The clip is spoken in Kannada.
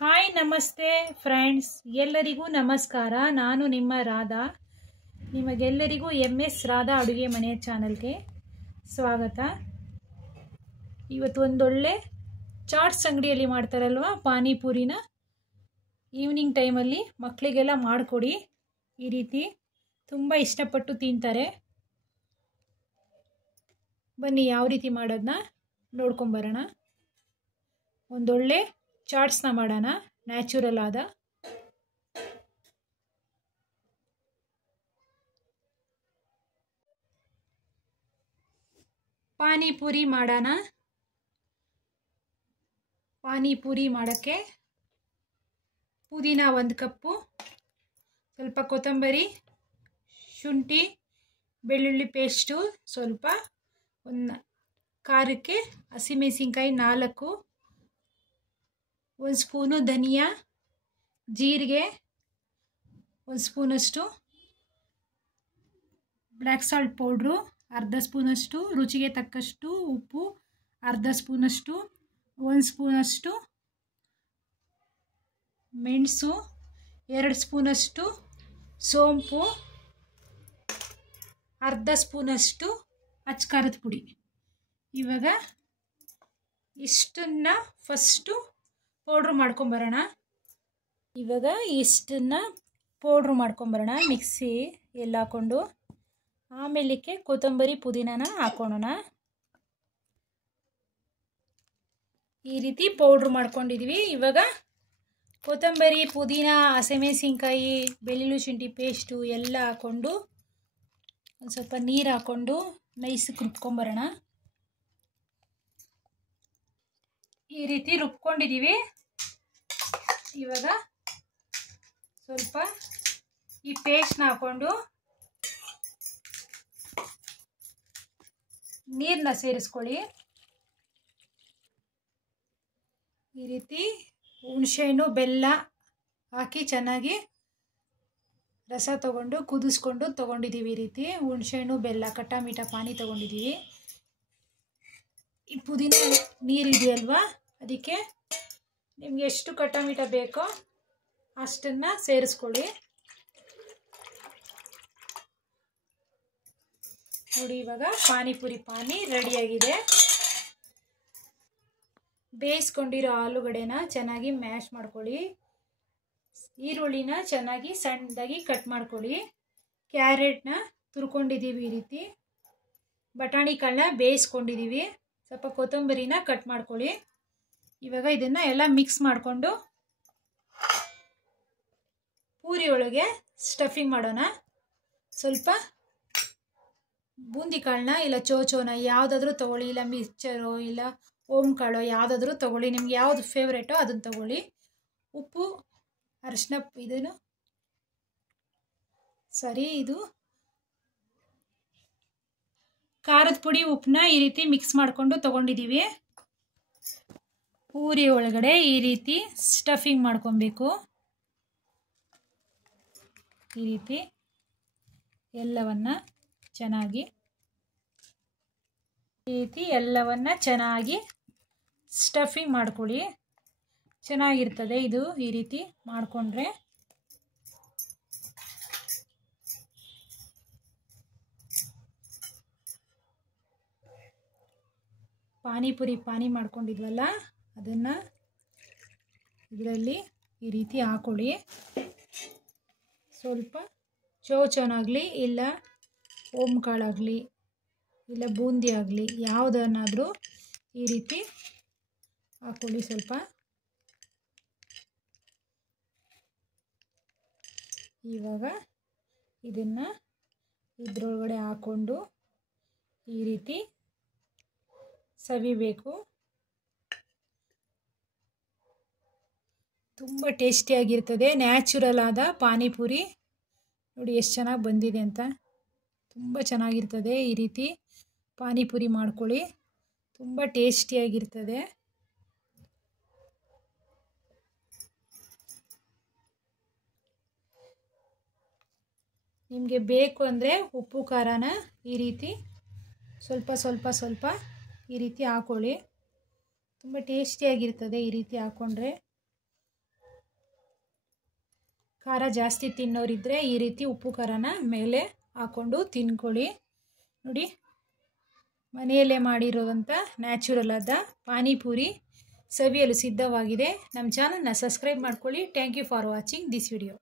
ಹಾಯ್ ನಮಸ್ತೆ ಫ್ರೆಂಡ್ಸ್, ಎಲ್ಲರಿಗೂ ನಮಸ್ಕಾರ. ನಾನು ನಿಮ್ಮ ರಾಧಾ. ನಿಮಗೆಲ್ಲರಿಗೂ MS ರಾಧಾ ಅಡುಗೆ ಮನೆ ಚಾನಲ್ಗೆ ಸ್ವಾಗತ. ಇವತ್ತು ಒಂದೊಳ್ಳೆ ಚಾಟ್ಸ್ ಅಂಗಡಿಯಲ್ಲಿ ಮಾಡ್ತಾರಲ್ವ ಪಾನಿಪುರಿನ ಈವ್ನಿಂಗ್ ಟೈಮಲ್ಲಿ ಮಕ್ಕಳಿಗೆಲ್ಲ ಮಾಡಿಕೊಡಿ. ಈ ರೀತಿ ತುಂಬ ಇಷ್ಟಪಟ್ಟು ತಿಂತಾರೆ. ಬನ್ನಿ ಯಾವ ರೀತಿ ಮಾಡೋದನ್ನ ನೋಡ್ಕೊಂಬರೋಣ. ಒಂದೊಳ್ಳೆ ಚಾಟ್ಸ್ನ ಮಾಡೋಣ, ನ್ಯಾಚುರಲ್ ಆದ. ಪಾನಿಪುರಿ ಮಾಡೋಣ. ಪಾನಿಪುರಿ ಮಾಡೋಕ್ಕೆ ಪುದೀನ 1 ಕಪ್ಪು, ಸ್ವಲ್ಪ ಕೊತ್ತಂಬರಿ, ಶುಂಠಿ ಬೆಳ್ಳುಳ್ಳಿ ಪೇಸ್ಟು ಸ್ವಲ್ಪ, ಒಂದು ಖಾರಕ್ಕೆ ಹಸಿಮೆಣಸಿನ್ಕಾಯಿ 4, 1 ಸ್ಪೂನು ಧನಿಯಾ, ಜೀರಿಗೆ 1 ಸ್ಪೂನಷ್ಟು, ಬ್ಲ್ಯಾಕ್ ಸಾಲ್ಟ್ ಪೌಡ್ರು ಅರ್ಧ ಸ್ಪೂನಷ್ಟು, ರುಚಿಗೆ ತಕ್ಕಷ್ಟು ಉಪ್ಪು ಅರ್ಧ ಸ್ಪೂನಷ್ಟು, 1 ಸ್ಪೂನಷ್ಟು ಮೆಣಸು, 2 ಸ್ಪೂನಷ್ಟು ಸೋಂಪು, ಅರ್ಧ ಸ್ಪೂನಷ್ಟು ಅಚ್ಕಾರದ ಪುಡಿ. ಇವಾಗ ಇಷ್ಟನ್ನು ಫಸ್ಟು ಪೌಡ್ರ್ ಮಾಡ್ಕೊಂಬರೋಣ. ಇವಾಗ ಇಷ್ಟನ್ನು ಪೌಡ್ರ್ ಮಾಡ್ಕೊಂಬರೋಣ ಮಿಕ್ಸಿ ಎಲ್ಲ ಹಾಕ್ಕೊಂಡು. ಆಮೇಲಕ್ಕೆ ಕೊತ್ತಂಬರಿ ಪುದೀನನ ಹಾಕೋಣ. ಈ ರೀತಿ ಪೌಡ್ರ್ ಮಾಡ್ಕೊಂಡಿದ್ವಿ. ಇವಾಗ ಕೊತ್ತಂಬರಿ ಪುದೀನ ಹಸಿಮೆಣಸಿನ್ಕಾಯಿ ಬೆಳ್ಳುಳ್ಳಿ ಶುಂಠಿ ಪೇಸ್ಟು ಎಲ್ಲ ಹಾಕ್ಕೊಂಡು ಒಂದು ಸ್ವಲ್ಪ ನೀರು ಹಾಕ್ಕೊಂಡು ನೈಸಕ್ಕೆ ರುಬ್ಕೊಂಬರೋಣ. ಈ ರೀತಿ ರುಬ್ಕೊಂಡಿದ್ದೀವಿ. ಇವಾಗ ಸ್ವಲ್ಪ ಈ ಪೇಸ್ಟ್ನ ಹಾಕ್ಕೊಂಡು ನೀರನ್ನ ಸೇರಿಸ್ಕೊಳ್ಳಿ. ಈ ರೀತಿ ಹುಣಸೆಹಣ್ಣು ಬೆಲ್ಲ ಹಾಕಿ ಚೆನ್ನಾಗಿ ರಸ ತಗೊಂಡು ಕುದಿಸ್ಕೊಂಡು ತೊಗೊಂಡಿದ್ದೀವಿ. ಈ ರೀತಿ ಹುಣಸೆಹಣ್ಣು ಬೆಲ್ಲ ಕಟ್ಟ ಪಾನಿ ತೊಗೊಂಡಿದ್ದೀವಿ. ಈ ಪುದೀನ ನೀರಿದೆಯಲ್ವಾ, ಅದಕ್ಕೆ ನಿಮ್ಗೆ ಎಷ್ಟು ಕಟ್ಟ ಬೇಕೋ ಅಷ್ಟನ್ನು ಸೇರಿಸ್ಕೊಳ್ಳಿ. ನೋಡಿ, ಇವಾಗ ಪಾನಿಪುರಿ ಪಾನಿ ರೆಡಿಯಾಗಿದೆ. ಬೇಯಿಸ್ಕೊಂಡಿರೋ ಆಲೂಗಡ್ಡೆನ ಚೆನ್ನಾಗಿ ಮ್ಯಾಶ್ ಮಾಡ್ಕೊಳ್ಳಿ. ಈರುಳ್ಳಿನ ಚೆನ್ನಾಗಿ ಸಣ್ಣದಾಗಿ ಕಟ್ ಮಾಡ್ಕೊಳ್ಳಿ. ಕ್ಯಾರೆಟ್ನ ತುರ್ಕೊಂಡಿದ್ದೀವಿ. ಈ ರೀತಿ ಬಟಾಣಿ ಕಾಳನ್ನ ಬೇಯಿಸ್ಕೊಂಡಿದ್ದೀವಿ. ಸ್ವಲ್ಪ ಕೊತ್ತಂಬರಿನ ಕಟ್ ಮಾಡ್ಕೊಳ್ಳಿ. ಇವಾಗ ಇದನ್ನು ಎಲ್ಲ ಮಿಕ್ಸ್ ಮಾಡಿಕೊಂಡು ಪೂರಿ ಒಳಗೆ ಸ್ಟಫಿಂಗ್ ಮಾಡೋಣ. ಸ್ವಲ್ಪ ಬೂಂದಿ ಕಾಳನ್ನ ಇಲ್ಲ ಚೋಚೋನ ಯಾವುದಾದ್ರೂ ತೊಗೊಳ್ಳಿ, ಇಲ್ಲ ಮಿಕ್ಚರೋ ಇಲ್ಲ ಓಮ್ ಕಾಳೋ ಯಾವುದಾದ್ರೂ ತೊಗೊಳ್ಳಿ. ನಿಮ್ಗೆ ಯಾವುದು ಫೇವ್ರೇಟೋ ಅದನ್ನು ತೊಗೊಳ್ಳಿ. ಉಪ್ಪು ಅರಿಶಿನ, ಇದು ಖಾರದ ಪುಡಿ, ಉಪ್ಪನ್ನ ಈ ರೀತಿ ಮಿಕ್ಸ್ ಮಾಡಿಕೊಂಡು ತೊಗೊಂಡಿದ್ದೀವಿ. ಪೂರಿ ಒಳಗಡೆ ಈ ರೀತಿ ಸ್ಟಫಿಂಗ್ ಮಾಡ್ಕೊಬೇಕು. ಈ ರೀತಿ ಎಲ್ಲವನ್ನ ಚೆನ್ನಾಗಿ ಸ್ಟಫಿಂಗ್ ಮಾಡ್ಕೊಳ್ಳಿ. ಚೆನ್ನಾಗಿರ್ತದೆ ಇದು ಈ ರೀತಿ ಮಾಡಿಕೊಂಡ್ರೆ. ಪಾನಿಪುರಿ ಪಾನಿ ಮಾಡ್ಕೊಂಡಿದ್ವಲ್ಲ ಅದನ್ನು ಇದರಲ್ಲಿ ಈ ರೀತಿ ಹಾಕೊಳ್ಳಿ. ಸ್ವಲ್ಪ ಚೋಚೋನಾಗಲಿ ಇಲ್ಲ ಓಮ್ ಕಾಳಾಗಲಿ ಇಲ್ಲ ಬೂಂದಿ ಆಗಲಿ ಯಾವುದನ್ನಾದರೂ ಈ ರೀತಿ ಹಾಕೊಳ್ಳಿ. ಸ್ವಲ್ಪ ಇವಾಗ ಇದನ್ನು ಇದರೊಳಗಡೆ ಹಾಕ್ಕೊಂಡು ಈ ರೀತಿ ಸವಿಬೇಕು. ತುಂಬ ಟೇಸ್ಟಿಯಾಗಿರ್ತದೆ. ನ್ಯಾಚುರಲ್ ಆದ ಪಾನಿಪುರಿ ನೋಡಿ ಎಷ್ಟು ಚೆನ್ನಾಗಿ ಬಂದಿದೆ ಅಂತ. ತುಂಬ ಚೆನ್ನಾಗಿರ್ತದೆ. ಈ ರೀತಿ ಪಾನಿಪುರಿ ಮಾಡ್ಕೊಳ್ಳಿ, ತುಂಬ ಟೇಸ್ಟಿಯಾಗಿರ್ತದೆ. ನಿಮಗೆ ಬೇಕು ಅಂದರೆ ಉಪ್ಪು ಖಾರನ ಈ ರೀತಿ ಸ್ವಲ್ಪ ಈ ರೀತಿ ಹಾಕೊಳ್ಳಿ. ತುಂಬ ಟೇಸ್ಟಿಯಾಗಿರ್ತದೆ ಈ ರೀತಿ ಹಾಕ್ಕೊಂಡ್ರೆ. ಖಾರ ಜಾಸ್ತಿ ತಿನ್ನೋರಿದ್ದರೆ ಈ ರೀತಿ ಉಪ್ಪು ಖಾರನ ಮೇಲೆ ಹಾಕ್ಕೊಂಡು ತಿನ್ಕೊಳ್ಳಿ. ನೋಡಿ, ಮನೆಯಲ್ಲೇ ಮಾಡಿರೋವಂಥ ನ್ಯಾಚುರಲ್ ಆದ ಪಾನಿಪುರಿ ಸವಿಯಲು ಸಿದ್ಧವಾಗಿದೆ. ನಮ್ಮ ಚಾನಲ್ನ ಸಬ್ಸ್ಕ್ರೈಬ್ ಮಾಡ್ಕೊಳ್ಳಿ. Thank you for watching this video.